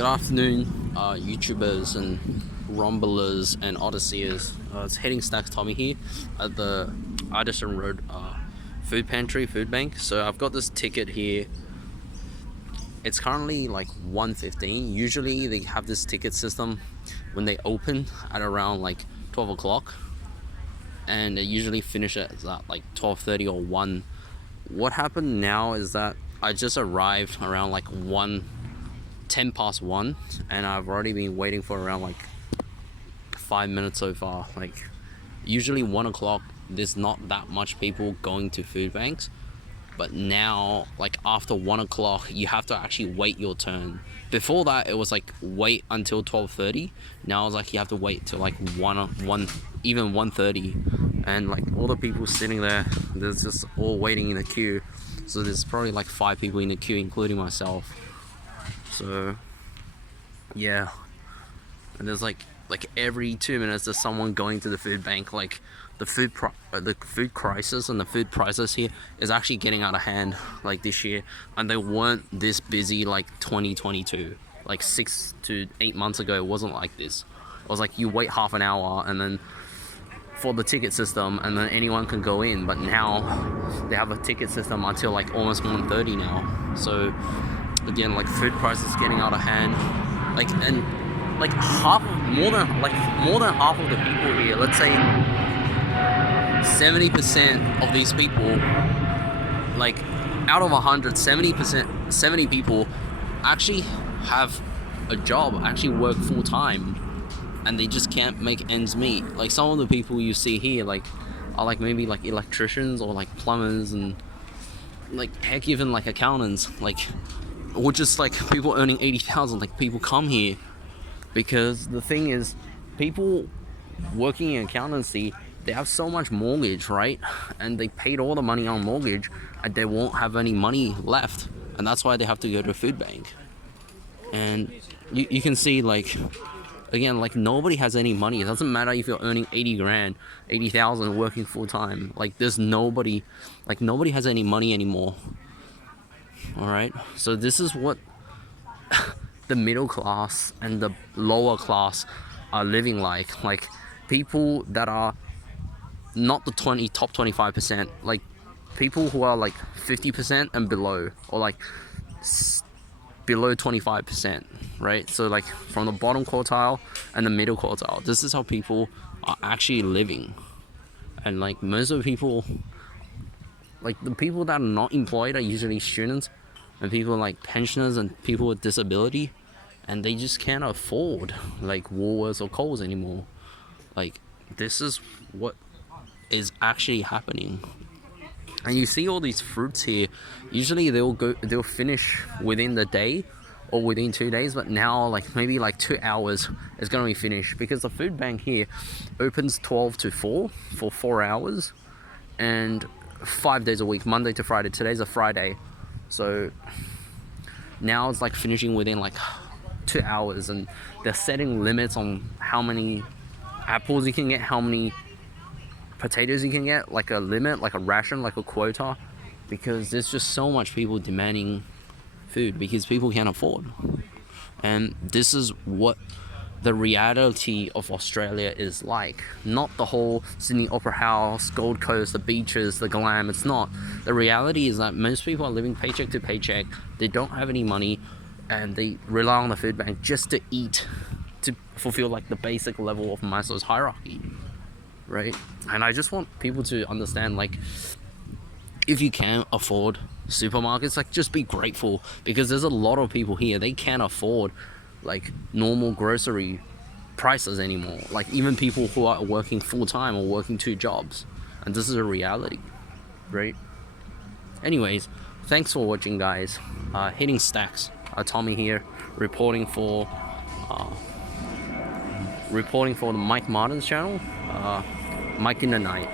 Good afternoon, YouTubers and Rumblers and Odysseers. It's Heading Stacks Tommy here at the Addi Road Food Pantry, Food Bank. So I've got this ticket here. It's currently like 1:15. Usually they have this ticket system when they open at around like 12 o'clock. And they usually finish it at like 12:30 or 1. What happened now is that I just arrived around like 10 past 1, and I've already been waiting for around like 5 minutes so far. Like usually 1 o'clock there's not that much people going to food banks, but now like after 1 o'clock you have to actually wait your turn. Before that it was like wait until 12:30. Now it's like you have to wait till like 1 even 1:30, and like all the people sitting there, they're just all waiting in the queue. So there's probably like 5 people in the queue, including myself. So yeah, and there's like every 2 minutes there's someone going to the food bank. Like the food crisis and the food prices here is actually getting out of hand like this year, and they weren't this busy like 2022. Like 6 to 8 months ago it wasn't like this. It was like you wait half an hour and then for the ticket system, and then anyone can go in. But now they have a ticket system until like almost 1:30 now. So again, like food prices getting out of hand. Like, and like more than half of the people here, let's say 70% of these people, like out of 100, 70 people actually have a job, actually work full time, and they just can't make ends meet. Like some of the people you see here like are like maybe like electricians or like plumbers, and like heck, even like accountants, like, or just like people earning 80,000. Like people come here because the thing is, people working in accountancy, they have so much mortgage, right? And they paid all the money on mortgage and they won't have any money left, and that's why they have to go to a food bank. And you can see, like, again, like nobody has any money. It doesn't matter if you're earning 80 grand, 80,000 working full time. Like there's nobody, like nobody has any money anymore. All right, so this is what the middle class and the lower class are living like. Like people that are not the top 25%, like people who are like 50% and below, or like below 25%, right? So like from the bottom quartile and the middle quartile, this is how people are actually living. And like most of the people, like the people that are not employed are usually students and people like pensioners and people with disability, and they just can't afford like Woolworths or Coles anymore. Like this is what is actually happening. And you see all these fruits here, usually they'll finish within the day or within 2 days, but now like maybe like 2 hours is going to be finished, because the food bank here opens 12 to 4 for 4 hours and 5 days a week, Monday to Friday. Today's a Friday, so now it's like finishing within like 2 hours, and they're setting limits on how many apples you can get, how many potatoes you can get, like a limit, like a ration, like a quota, because there's just so much people demanding food because people can't afford. And this is what the reality of Australia is like. Not the whole Sydney Opera House, Gold Coast, the beaches, the glam. It's not. The reality is that most people are living paycheck to paycheck. They don't have any money, and they rely on the food bank just to eat, to fulfill like the basic level of Maslow's hierarchy, right? And I just want people to understand, like, if you can afford supermarkets, like just be grateful, because there's a lot of people here, they can't afford like normal grocery prices anymore. Like even people who are working full time or working 2 jobs, and this is a reality, right? Anyways, thanks for watching, guys. Hitting Stacks, Tommy here, reporting for the Mike Martin's channel, Mike in the Night.